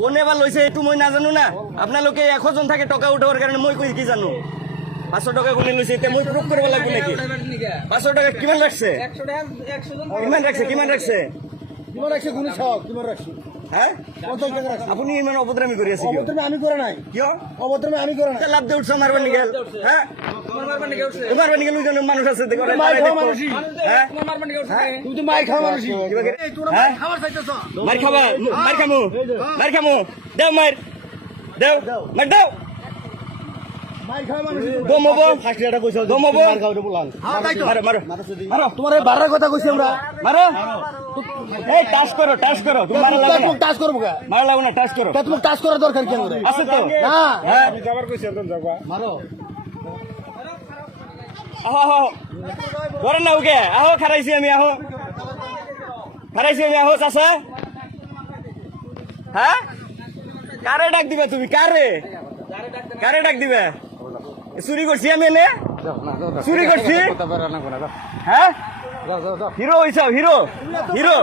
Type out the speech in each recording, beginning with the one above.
কোনে বা লৈছে এইটো মই নাজানো না। আপোনালোকে 100 জন থাকে টকা উঠাবৰ কাৰণে, মই কৈ কি জানো। 500 টাকা কোনে লৈছে এতিয়া মই প্ৰুফ কৰিব লাগিব নেকি? 500 টাকা কিমান ৰাখছে? কিমান ৰাখছে? কিমান ৰাখছে? কিমান রাখছে গুনি সব কিমান রাখছে হ্যাঁ 50 টাকা রাখছে। আপুনি ইমান অভদ্ৰামি কৰি আছে কিয়? অবতরমে আমি করে নাই, কিয় অবতরমে আমি করে নাই। লাভ দে উঠছ মারবার নিগেল। হ্যাঁ মারবার নিগেল ওইজন মানুষ আছে দেখো। মাই খাওয়া মানুষই। হ্যাঁ তুই তো মাই খাওয়া মানুষই। এই তোরা মার খাবার চাইতেছ। মার খাবা, মার খামু, মার খামু। দাও মার, দাও মার দাও। মাই খাওয়া মানুষই। দমবো ফার্স্ট টাকা কইছো দমবো। মার খাওয়া বলান। মারো মারো মারো। তোমার বাড়ার কথা কইছি আমরা। মারো। এই টাচ করো, টাচ করো। তুমি মারা লাগবে না। তুমি টাচ করবো কা? মারা লাগবে না, টাচ করো। তা তুমি টাচ করার দরকার কেন রে? আছে তো না হ্যাঁ যাবার কইছি একদম যাবা। মারো। আহো আহো ধরেন না ওকে। আহো খারাইছি আমি, আহো খারাইছি আমি, আহো চাচা। হ্যাঁ কারে ডাক দিবে তুমি? কারে কারে ডাক দিবে? চুরি করছি আমি এনে? চুরি করছি? হ্যাঁ হিরো হইছাও, হিরো হিরো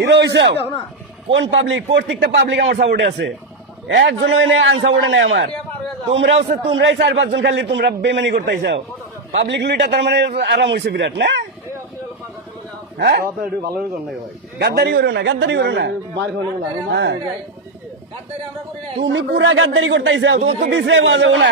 হিরো হইছাও। কোন পাবলিক? প্রত্যেকটা পাবলিক আমার সাপোর্টে আছে, একজন এনে আনসাপোর্টে নাই আমার। তোমরাও তোমরাই 4-5 জন খালি তোমরা বেমানি করতেইছাও। পাবলিক লুইটা তার মানে আরাম হইছে বিরাট না। হ্যাঁ গাদ্দারি করো না, গাদ্দারি করো না। মার খাওয়া বলা। হ্যাঁ তুমি পুরা গাদ্দারি করতেইছাও, তোমার তো বিশ্রাম যাবো না।